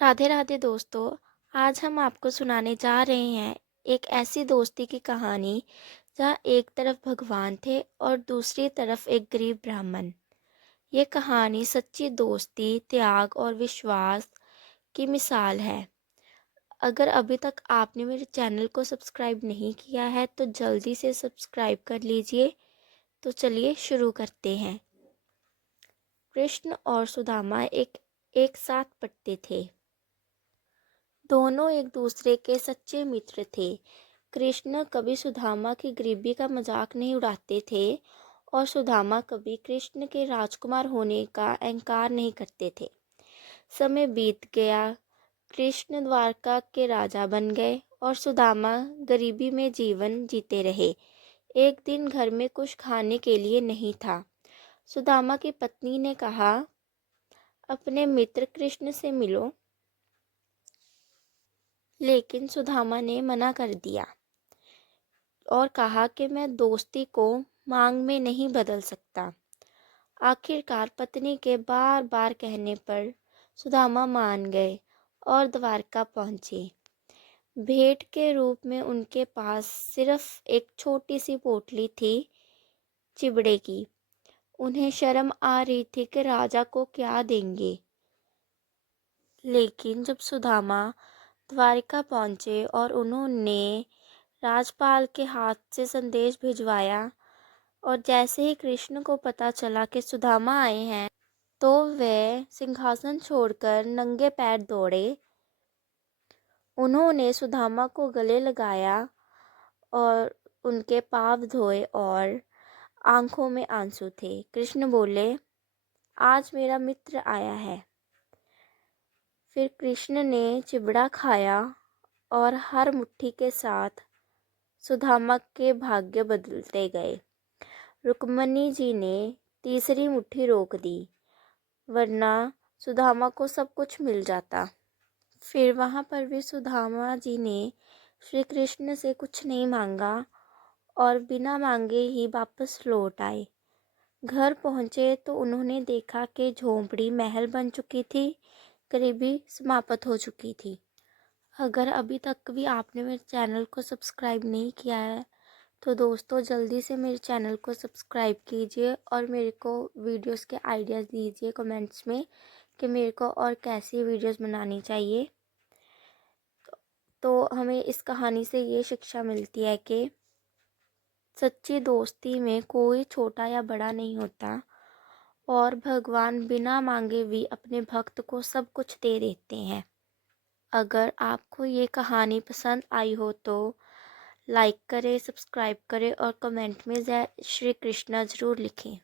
राधे राधे दोस्तों। आज हम आपको सुनाने जा रहे हैं एक ऐसी दोस्ती की कहानी जहाँ एक तरफ भगवान थे और दूसरी तरफ एक गरीब ब्राह्मण। ये कहानी सच्ची दोस्ती, त्याग और विश्वास की मिसाल है। अगर अभी तक आपने मेरे चैनल को सब्सक्राइब नहीं किया है तो जल्दी से सब्सक्राइब कर लीजिए। तो चलिए शुरू करते हैं। कृष्ण और सुदामा एक साथ पढ़ते थे। दोनों एक दूसरे के सच्चे मित्र थे। कृष्ण कभी सुदामा की गरीबी का मजाक नहीं उड़ाते थे और सुदामा कभी कृष्ण के राजकुमार होने का अहंकार नहीं करते थे। समय बीत गया। कृष्ण द्वारका के राजा बन गए और सुदामा गरीबी में जीवन जीते रहे। एक दिन घर में कुछ खाने के लिए नहीं था। सुदामा की पत्नी ने कहा, अपने मित्र कृष्ण से मिलो। लेकिन सुदामा ने मना कर दिया और कहा कि मैं दोस्ती को मांग में नहीं बदल सकता। आखिरकार पत्नी के बार बार कहने पर सुदामा मान गए और द्वारका पहुंचे। भेंट के रूप में उनके पास सिर्फ एक छोटी सी पोटली थी, चिबड़े की। उन्हें शर्म आ रही थी कि राजा को क्या देंगे। लेकिन जब सुदामा द्वारिका पहुंचे और उन्होंने राजपाल के हाथ से संदेश भिजवाया और जैसे ही कृष्ण को पता चला कि सुदामा आए हैं तो वे सिंहासन छोड़कर नंगे पैर दौड़े। उन्होंने सुदामा को गले लगाया और उनके पाँव धोए और आंखों में आंसू थे। कृष्ण बोले, आज मेरा मित्र आया है। फिर कृष्ण ने चिबड़ा खाया और हर मुट्ठी के साथ सुदामा के भाग्य बदलते गए। रुक्मणी जी ने तीसरी मुट्ठी रोक दी, वरना सुदामा को सब कुछ मिल जाता। फिर वहाँ पर भी सुदामा जी ने श्री कृष्ण से कुछ नहीं मांगा और बिना मांगे ही वापस लौट आए। घर पहुँचे तो उन्होंने देखा कि झोंपड़ी महल बन चुकी थी, गरीबी समाप्त हो चुकी थी। अगर अभी तक भी आपने मेरे चैनल को सब्सक्राइब नहीं किया है तो दोस्तों जल्दी से मेरे चैनल को सब्सक्राइब कीजिए और मेरे को वीडियोस के आइडियाज़ दीजिए कमेंट्स में कि मेरे को और कैसी वीडियोस बनानी चाहिए। तो हमें इस कहानी से ये शिक्षा मिलती है कि सच्ची दोस्ती में कोई छोटा या बड़ा नहीं होता और भगवान बिना मांगे भी अपने भक्त को सब कुछ दे देते हैं। अगर आपको ये कहानी पसंद आई हो तो लाइक करें, सब्सक्राइब करें और कमेंट में जय श्री कृष्णा ज़रूर लिखें।